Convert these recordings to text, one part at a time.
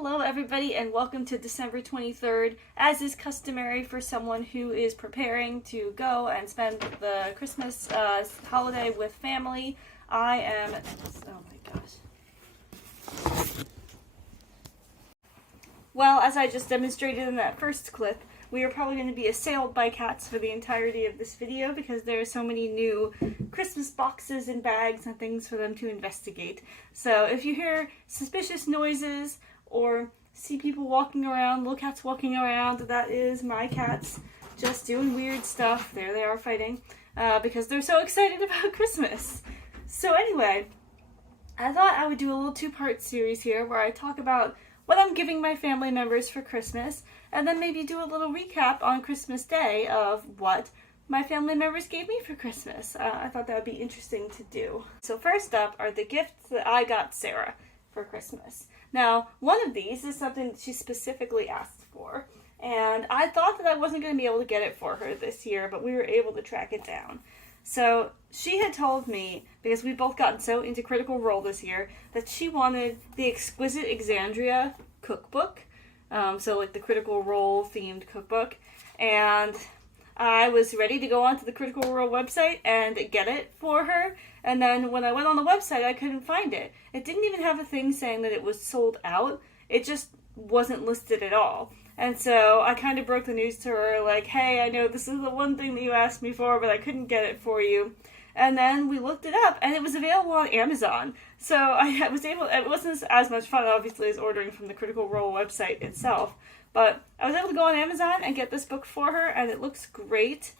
Hello everybody and welcome to December 23rd. As is customary for someone who is preparing to go and spend the Christmas holiday with family, I am... oh my gosh. Well, as I just demonstrated in that first clip, we are probably going to be assailed by cats for the entirety of this video because there are so many new Christmas boxes and bags and things for them to investigate. So if you hear suspicious noises or see people walking around, little cats walking around, that is my cats just doing weird stuff. There they are fighting because they're so excited about Christmas. So anyway, I thought I would do a little two-part series here where I talk about what I'm giving my family members for Christmas, and then maybe do a little recap on Christmas Day of what my family members gave me for Christmas. I thought that would be interesting to do. So first up are the gifts that I got Sarah for Christmas. Now, one of these is something that she specifically asked for, and I thought that I wasn't going to be able to get it for her this year, but we were able to track it down. So she had told me, because we've both gotten so into Critical Role this year, that she wanted the Exquisite Exandria cookbook, so like the Critical Role themed cookbook, and I was ready to go onto the Critical Role website and get it for her, and then when I went on the website I couldn't find it. It didn't even have a thing saying that it was sold out, it just wasn't listed at all. And so I kind of broke the news to her, like, hey, I know this is the one thing that you asked me for, but I couldn't get it for you. And then we looked it up, and it was available on Amazon. So I was able, it wasn't as much fun, obviously, as ordering from the Critical Role website itself. But I was able to go on Amazon and get this book for her, and it looks great.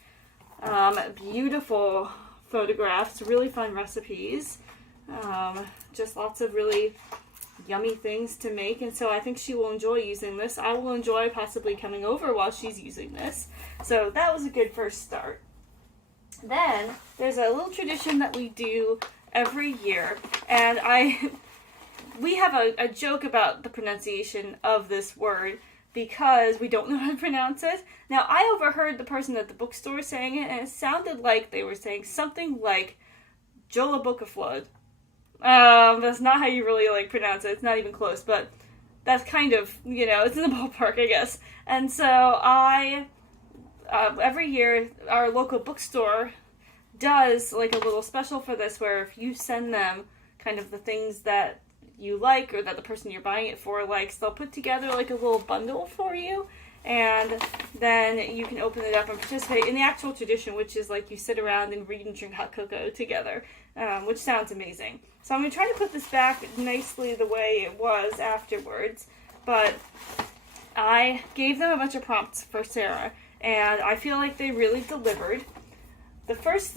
Beautiful photographs, really fun recipes. Just lots of really yummy things to make, and so I think she will enjoy using this. I will enjoy possibly coming over while she's using this. So that was a good first start. Then there's a little tradition that we do every year, and we have a joke about the pronunciation of this word because we don't know how to pronounce it. Now, I overheard the person at the bookstore saying it, and it sounded like they were saying something like Jolabokaflod. That's not how you really, pronounce it. It's not even close, but that's kind of, it's in the ballpark, I guess. And so every year, our local bookstore does, a little special for this, where if you send them kind of the things that you like, or that the person you're buying it for likes, they'll put together, a little bundle for you, and then you can open it up and participate in the actual tradition, which is, you sit around and read and drink hot cocoa together, which sounds amazing. So I'm going to try to put this back nicely the way it was afterwards, but I gave them a bunch of prompts for Sarah, and I feel like they really delivered. The first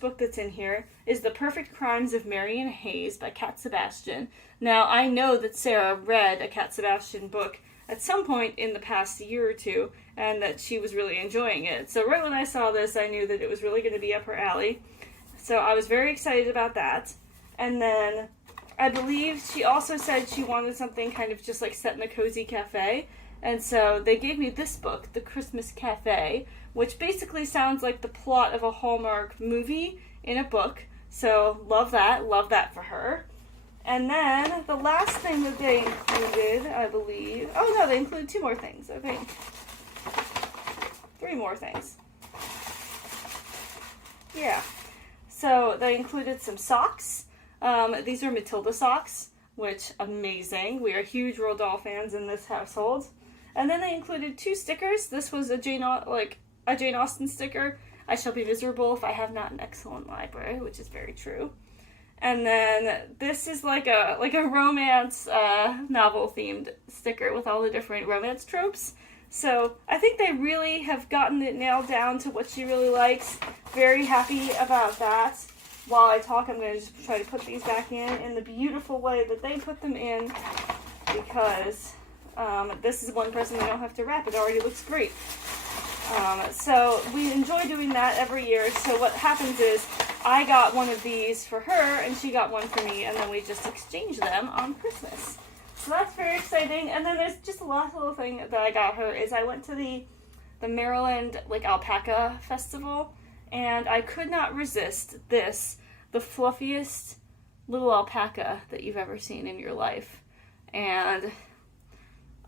book that's in here is The Perfect Crimes of Marion Hayes by Cat Sebastian. Now, I know that Sarah read a Cat Sebastian book at some point in the past year or two, and that she was really enjoying it. So right when I saw this, I knew that it was really going to be up her alley. So I was very excited about that. And then I believe she also said she wanted something kind of just set in a cozy cafe. And so they gave me this book, The Christmas Cafe, which basically sounds like the plot of a Hallmark movie in a book. So love that for her. And then the last thing that they included, I believe... oh no, they included 2 more things, I think. 3 more things. Yeah. So they included some socks. These are Matilda socks, which, amazing. We are huge Roald Dahl fans in this household. And then they included 2 stickers. This was a Jane Austen sticker. I shall be miserable if I have not an excellent library, which is very true. And then this is like a romance novel themed sticker with all the different romance tropes. So I think they really have gotten it nailed down to what she really likes. Very happy about that. While I talk, I'm going to just try to put these back in the beautiful way that they put them in, because this is one person we don't have to wrap. It already looks great. So we enjoy doing that every year. So what happens is I got one of these for her and she got one for me, and then we just exchange them on Christmas. So that's very exciting. And then there's just a last little thing that I got her is I went to the Maryland alpaca festival, and I could not resist this, the fluffiest little alpaca that you've ever seen in your life. And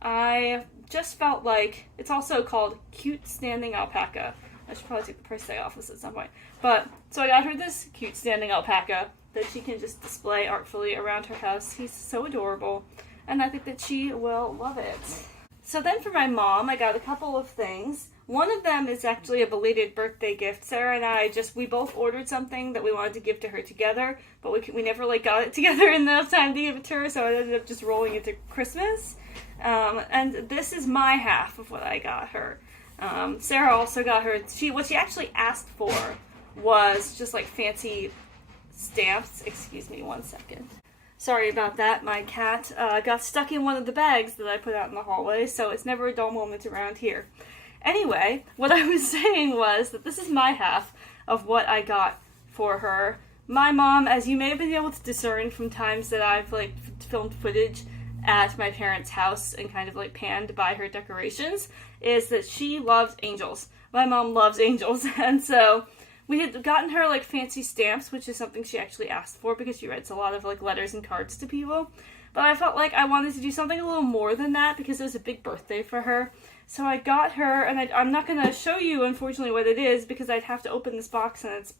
I just felt like it's also called Cute Standing Alpaca. I should probably take the price tag off this at some point. But, so I got her this cute standing alpaca that she can just display artfully around her house. He's so adorable, and I think that she will love it. So then for my mom, I got a couple of things. One of them is actually a belated birthday gift. Sarah and I we both ordered something that we wanted to give to her together, but we never got it together in enough time to give it to her, so it ended up just rolling into Christmas. And this is my half of what I got her. Sarah also got her, what she actually asked for was just fancy stamps. Excuse me 1 second. Sorry about that. My cat got stuck in one of the bags that I put out in the hallway, so it's never a dull moment around here. Anyway, what I was saying was that this is my half of what I got for her. My mom, as you may have been able to discern from times that I've filmed footage at my parents' house and kind of panned by her decorations, is that she loves angels. My mom loves angels, and so we had gotten her fancy stamps, which is something she actually asked for because she writes a lot of letters and cards to people. But I felt like I wanted to do something a little more than that because it was a big birthday for her. So I got her, and I'm not going to show you, unfortunately, what it is because I'd have to open this box and it's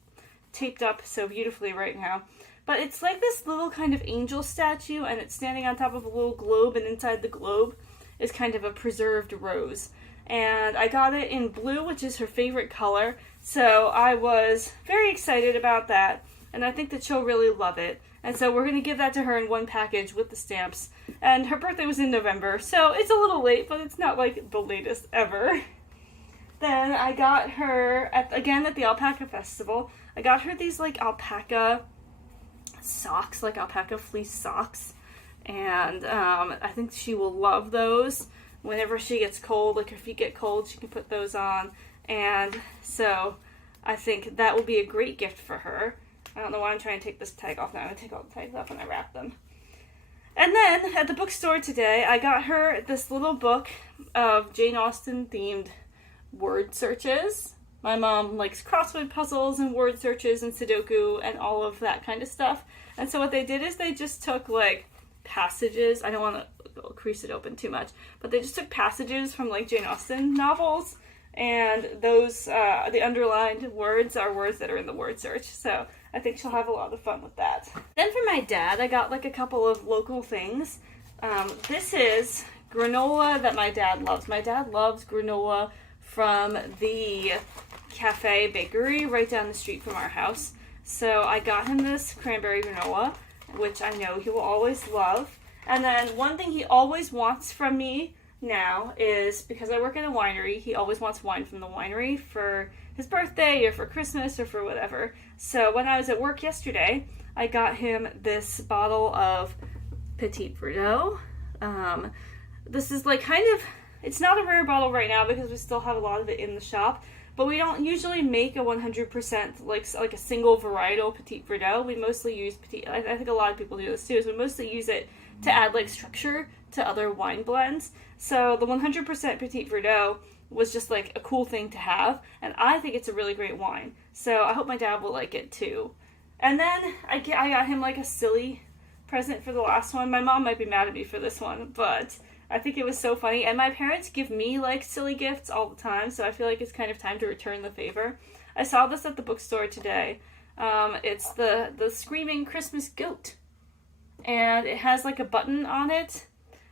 taped up so beautifully right now. But it's this little kind of angel statue, and it's standing on top of a little globe, and inside the globe is kind of a preserved rose. And I got it in blue, which is her favorite color, so I was very excited about that, and I think that she'll really love it. And so we're going to give that to her in one package with the stamps. And her birthday was in November, so it's a little late, but it's not the latest ever. Then I got her, at the Alpaca Festival, I got her these alpaca socks, alpaca fleece socks. And I think she will love those. Whenever she gets cold, her feet get cold, she can put those on. And so I think that will be a great gift for her. I don't know why I'm trying to take this tag off now. I'm going to take all the tags off when I wrap them. And then, at the bookstore today, I got her this little book of Jane Austen-themed word searches. My mom likes crossword puzzles and word searches and Sudoku and all of that kind of stuff. And so what they did is they just took, passages. I don't want to crease it open too much. But they just took passages from, Jane Austen novels. And those, the underlined words are words that are in the word search. So I think she'll have a lot of fun with that. Then for my dad, I got a couple of local things. This is granola that my dad loves. My dad loves granola from the cafe bakery right down the street from our house. So I got him this cranberry granola, which I know he will always love. And then one thing he always wants from me now is, because I work at a winery, he always wants wine from the winery for his birthday or for Christmas or for whatever. So when I was at work yesterday, I got him this bottle of Petit Verdot. This is it's not a rare bottle right now because we still have a lot of it in the shop, but we don't usually make a 100% like a single varietal Petit Verdot. We mostly use I think a lot of people do this too, is we mostly use it to add structure to other wine blends. So the 100% Petit Verdot was just a cool thing to have, and I think it's a really great wine. So I hope my dad will like it too. And then I got him a silly present for the last one. My mom might be mad at me for this one, but I think it was so funny. And my parents give me silly gifts all the time, so I feel like it's kind of time to return the favor. I saw this at the bookstore today. It's the Screaming Christmas Goat. And it has a button on it,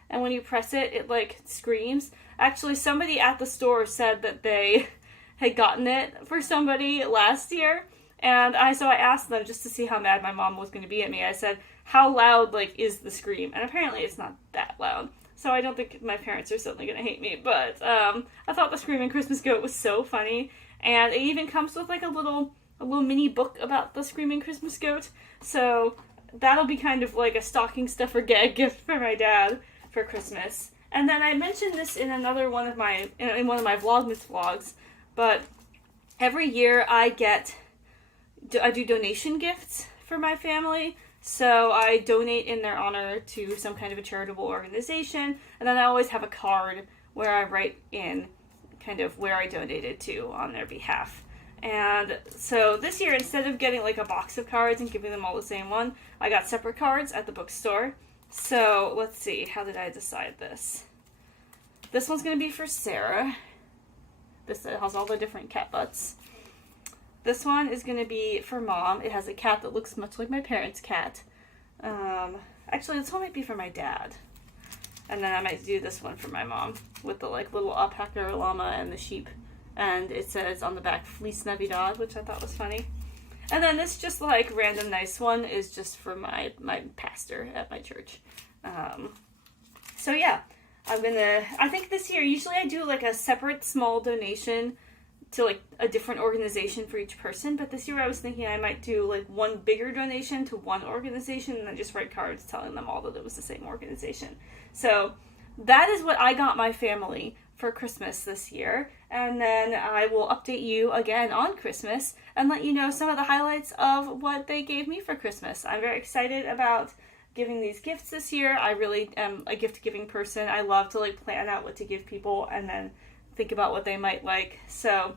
and when you press it, it screams. Actually, somebody at the store said that they had gotten it for somebody last year, and so I asked them just to see how mad my mom was going to be at me. I said, how loud is the scream? And apparently it's not that loud. So I don't think my parents are suddenly going to hate me, but I thought the Screaming Christmas Goat was so funny, and it even comes with a little mini book about the Screaming Christmas Goat. So that'll be kind of a stocking stuffer gag gift for my dad for Christmas. And then I mentioned this in another one of my Vlogmas vlogs, but every year I do donation gifts for my family. So I donate in their honor to some kind of a charitable organization, and then I always have a card where I write in kind of where I donated to on their behalf. And so this year, instead of getting a box of cards and giving them all the same one, I got separate cards at the bookstore. So let's see, how did I decide this? This one's going to be for Sarah. This has all the different cat butts. This one is going to be for Mom. It has a cat that looks much like my parents' cat. Actually, this one might be for my dad. And then I might do this one for my mom with the like little alpaca llama and the sheep. And it says on the back, Feliz Navidad, which I thought was funny. And then this just like random nice one is just for my pastor at my church. So yeah, I think this year, usually I do like a separate small donation to like a different organization for each person. But this year I was thinking I might do like one bigger donation to one organization and then just write cards telling them all that it was the same organization. So that is what I got my family for Christmas this year. And then I will update you again on Christmas and let you know some of the highlights of what they gave me for Christmas. I'm very excited about giving these gifts this year. I really am a gift-giving person. I love to like plan out what to give people and then think about what they might like. So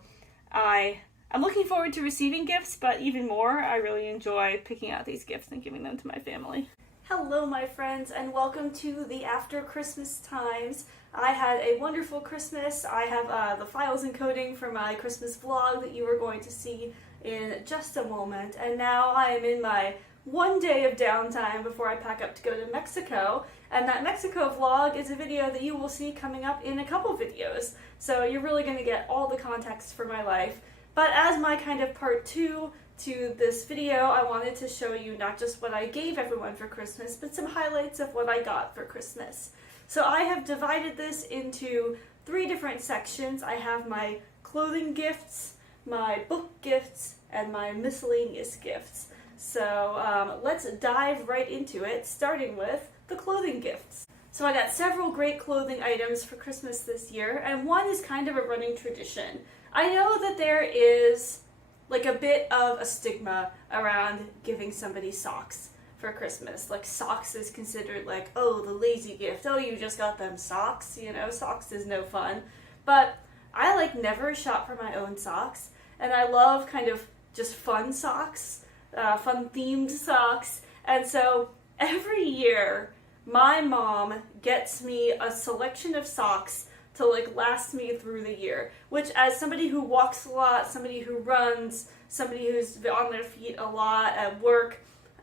I'm looking forward to receiving gifts, but even more, I really enjoy picking out these gifts and giving them to my family. Hello, my friends, and welcome to the After Christmas Times. I had a wonderful Christmas. I have the files encoding for my Christmas vlog that you are going to see in just a moment. And now I am in my one day of downtime before I pack up to go to Mexico. And that Mexico vlog is a video that you will see coming up in a couple videos. So you're really going to get all the context for my life. But as my kind of part 2 to this video, I wanted to show you not just what I gave everyone for Christmas, but some highlights of what I got for Christmas. So I have divided this into 3 different sections. I have my clothing gifts, my book gifts, and my miscellaneous gifts. So let's dive right into it, starting with the clothing gifts. So I got several great clothing items for Christmas this year, and one is kind of a running tradition. I know that there is like a bit of a stigma around giving somebody socks for Christmas. Like socks is considered like, oh, the lazy gift. Oh, you just got them socks. You know, socks is no fun. But I like never shop for my own socks, and I love kind of just fun socks, fun themed socks. And so every year my mom gets me a selection of socks to like last me through the year, which as somebody who walks a lot, somebody who runs, somebody who's on their feet a lot at work,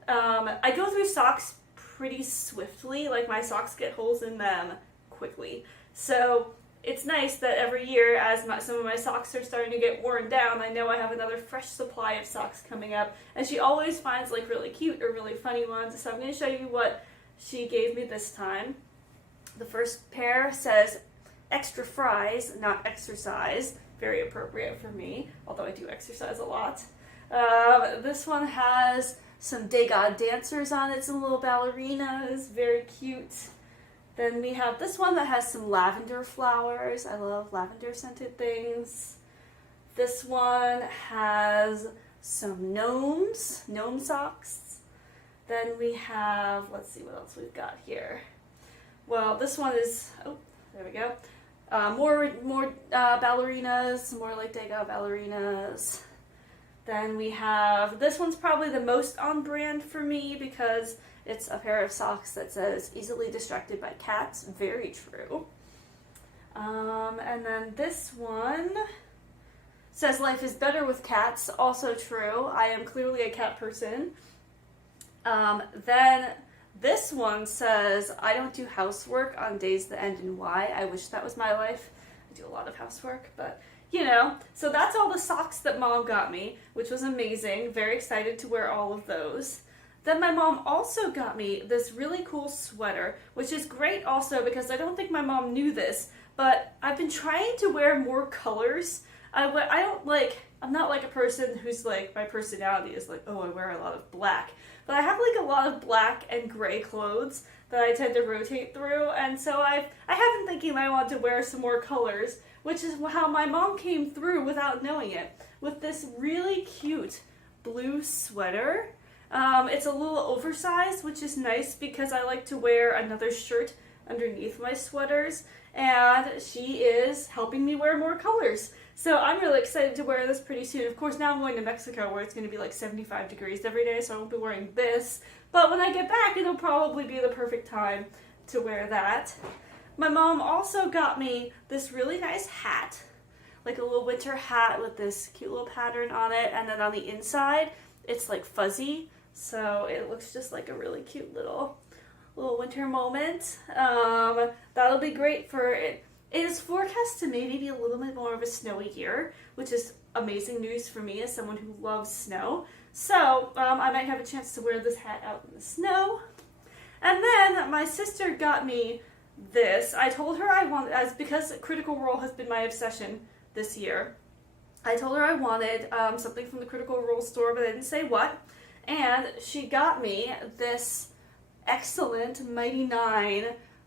I go through socks pretty swiftly. Like my socks get holes in them quickly. So it's nice that every year as some of my socks are starting to get worn down, I know I have another fresh supply of socks coming up. And she always finds like really cute or really funny ones. So I'm going to show you what she gave me this time. The first pair says extra fries, not exercise. Very appropriate for me, although I do exercise a lot. This one has some Degas dancers on it, some little ballerinas, very cute. Then we have this one that has some lavender flowers. I love lavender scented things. This one has some gnomes, gnome socks. Then we have, let's see what else we've got here. Well, this one is, oh, there we go. More ballerinas, more like Degas ballerinas. Then we have, this one's probably the most on brand for me because it's a pair of socks that says easily distracted by cats. Very true. And then this one says life is better with cats. Also true. I am clearly a cat person. Then this one says, I don't do housework on days that end in Y. I wish that was my life. I do a lot of housework, but you know. So that's all the socks that Mom got me, which was amazing. Very excited to wear all of those. Then my mom also got me this really cool sweater, which is great also because I don't think my mom knew this, but I've been trying to wear more colors. I'm not like a person who's like, my personality is like, oh, I wear a lot of black. But I have like a lot of black and gray clothes that I tend to rotate through, and so I have been thinking I want to wear some more colors, which is how my mom came through without knowing it, with this really cute blue sweater. It's a little oversized, which is nice because I like to wear another shirt underneath my sweaters, and she is helping me wear more colors. So I'm really excited to wear this pretty soon. Of course, now I'm going to Mexico where it's going to be like 75 degrees every day, so I won't be wearing this. But when I get back, it'll probably be the perfect time to wear that. My mom also got me this really nice hat, like a little winter hat with this cute little pattern on it, and then on the inside it's like fuzzy, so it looks just like a really cute little winter moment. That'll be great for it. It is forecast to maybe be a little bit more of a snowy year, which is amazing news for me as someone who loves snow. So I might have a chance to wear this hat out in the snow. And then my sister got me this. I told her I wanted, because Critical Role has been my obsession this year, I told her I wanted something from the Critical Role store, but I didn't say what. And she got me this excellent Mighty 9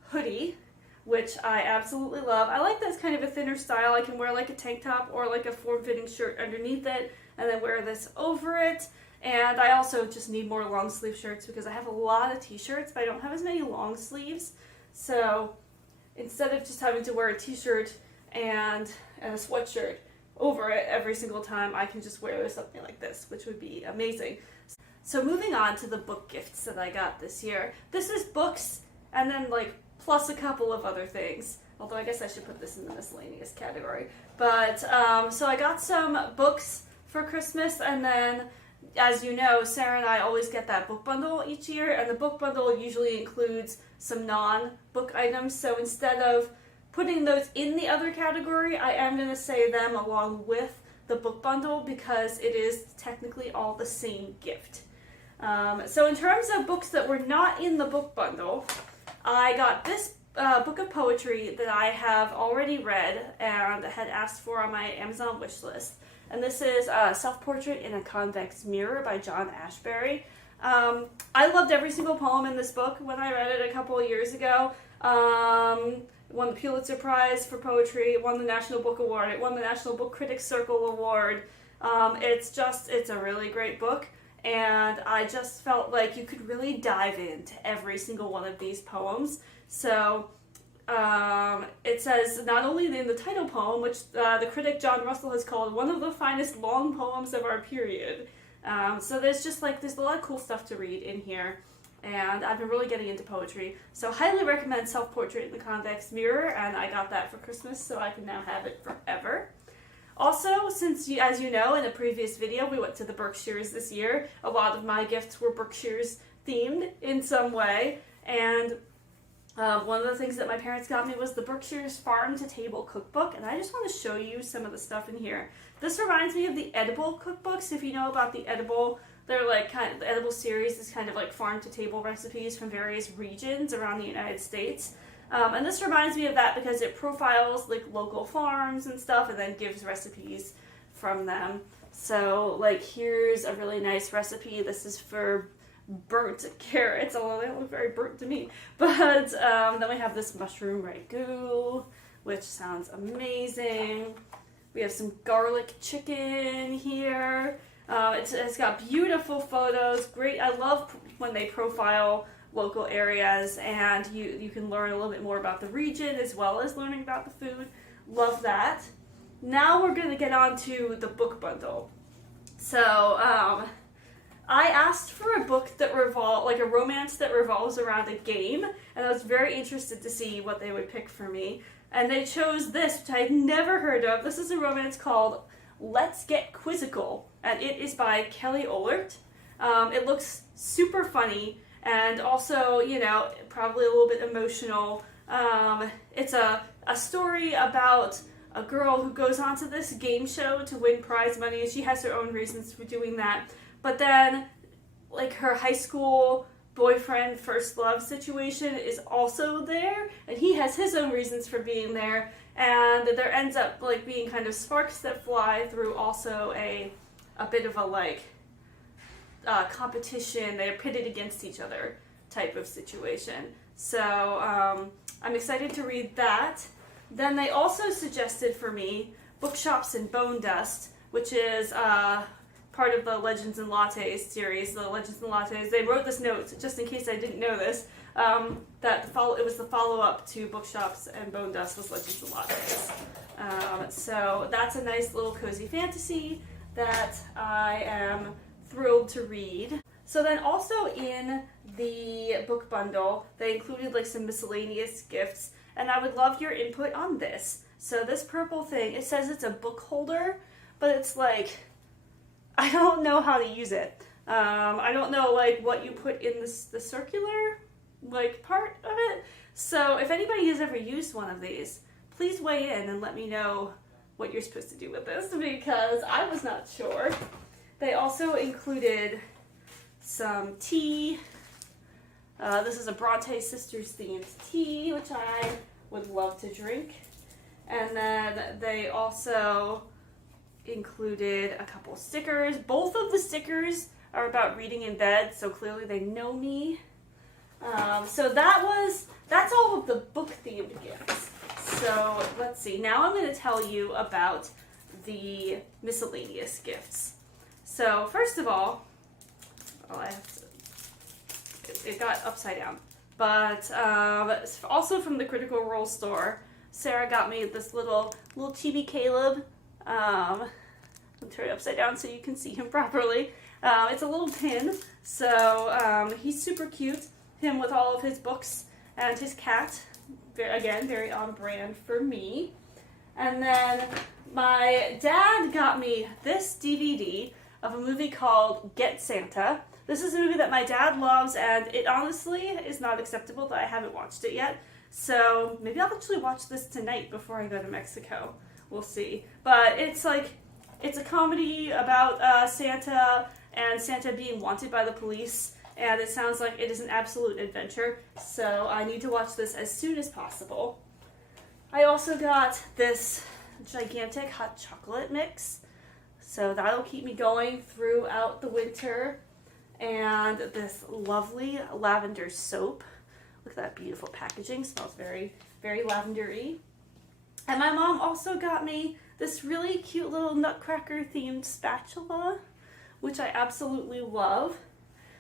hoodie, which I absolutely love. I like that it's kind of a thinner style. I can wear like a tank top or like a form-fitting shirt underneath it, and then wear this over it. And I also just need more long sleeve shirts because I have a lot of t-shirts, but I don't have as many long sleeves. So instead of just having to wear a t-shirt and a sweatshirt over it every single time, I can just wear something like this, which would be amazing. So moving on to the book gifts that I got this year. This is books and then like plus a couple of other things. Although I guess I should put this in the miscellaneous category. But so I got some books for Christmas, and then as you know, Sarah and I always get that book bundle each year, and the book bundle usually includes some non-book items, so instead of putting those in the other category, I am going to say them along with the book bundle because it is technically all the same gift. So in terms of books that were not in the book bundle, I got this book of poetry that I have already read and had asked for on my Amazon wish list. And this is Self-Portrait in a Convex Mirror by John Ashbery. I loved every single poem in this book when I read it a couple of years ago. Won the Pulitzer Prize for poetry, it won the National Book Award, it won the National Book Critics Circle Award. It's a really great book, and I just felt like you could really dive into every single one of these poems. So it says not only in the title poem, which the critic John Russell has called one of the finest long poems of our period. So there's a lot of cool stuff to read in here, and I've been really getting into poetry. So highly recommend Self-Portrait in the Convex Mirror, and I got that for Christmas, so I can now have it forever. Also, since, as you know, in a previous video, we went to the Berkshires this year. A lot of my gifts were Berkshires themed in some way, and one of the things that my parents got me was the Berkshires Farm to Table cookbook, and I just want to show you some of the stuff in here. This reminds me of the Edible cookbooks. If you know about the Edible, they're like the Edible series is kind of like farm to table recipes from various regions around the United States. And this reminds me of that because it profiles like local farms and stuff and then gives recipes from them. So like here's a really nice recipe. This is for burnt carrots, although they don't look very burnt to me. But then we have this mushroom ragu, which sounds amazing. We have some garlic chicken here. It's got beautiful photos. Great. I love when they profile local areas and you can learn a little bit more about the region as well as learning about the food. Love that. Now we're going to get on to the book bundle. So I asked for a book that a romance that revolves around a game, and I was very interested to see what they would pick for me. And they chose this, which I had never heard of. This is a romance called Let's Get Quizzical, and it is by Kelly Ollert. It looks super funny, and also, probably a little bit emotional. It's a story about a girl who goes onto this game show to win prize money, and she has her own reasons for doing that. But then, like, her high school boyfriend, first love situation is also there, and he has his own reasons for being there, and there ends up, like, being kind of sparks that fly through also a bit of a competition. They're pitted against each other type of situation. So, I'm excited to read that. Then they also suggested for me Bookshops and Bone Dust, which is part of the Legends and Lattes series. The Legends and Lattes, they wrote this note, just in case I didn't know this, that it was the follow-up to Bookshops and Bone Dust was Legends and Lattes. So that's a nice little cozy fantasy that I am thrilled to read. So then also in the book bundle, they included like some miscellaneous gifts, and I would love your input on this. So this purple thing, it says it's a book holder, but it's like, I don't know how to use it. I don't know like what you put in the circular like part of it. So if anybody has ever used one of these, please weigh in and let me know what you're supposed to do with this, because I was not sure. They also included some tea. This is a Bronte Sisters themed tea, which I would love to drink. And then they also included a couple stickers. Both of the stickers are about reading in bed, so clearly they know me. So that's all of the book themed gifts. So let's see. Now I'm going to tell you about the miscellaneous gifts. So first of all, it got upside down. But also from the Critical Role store, Sarah got me this little chibi Caleb. I'll turn it upside down so you can see him properly. It's a little pin, so he's super cute. Him with all of his books and his cat. Again, very on brand for me. And then my dad got me this DVD of a movie called Get Santa. This is a movie that my dad loves, and it honestly is not acceptable that I haven't watched it yet. So maybe I'll actually watch this tonight before I go to Mexico. We'll see. But it's a comedy about Santa and Santa being wanted by the police. And it sounds like it is an absolute adventure, so I need to watch this as soon as possible. I also got this gigantic hot chocolate mix, so that'll keep me going throughout the winter. And this lovely lavender soap. Look at that beautiful packaging, smells very, very lavendery. And my mom also got me this really cute little Nutcracker themed spatula, which I absolutely love.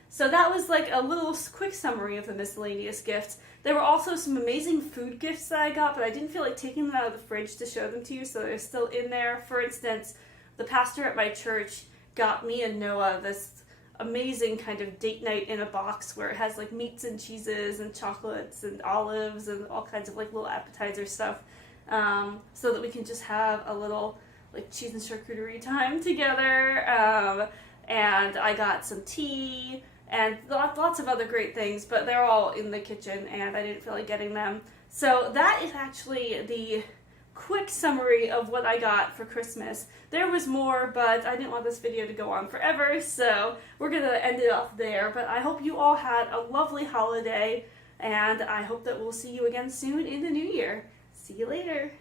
So that was like a little quick summary of the miscellaneous gifts. There were also some amazing food gifts that I got, but I didn't feel like taking them out of the fridge to show them to you, so they're still in there. For instance, the pastor at my church got me and Noah this amazing kind of date night in a box where it has like meats and cheeses and chocolates and olives and all kinds of like little appetizer stuff, so that we can just have a little like cheese and charcuterie time together. And I got some tea and lots of other great things, but they're all in the kitchen and I didn't feel like getting them. So that is actually the quick summary of what I got for Christmas. There was more, but I didn't want this video to go on forever, so we're going to end it off there. But I hope you all had a lovely holiday, and I hope that we'll see you again soon in the new year. See you later.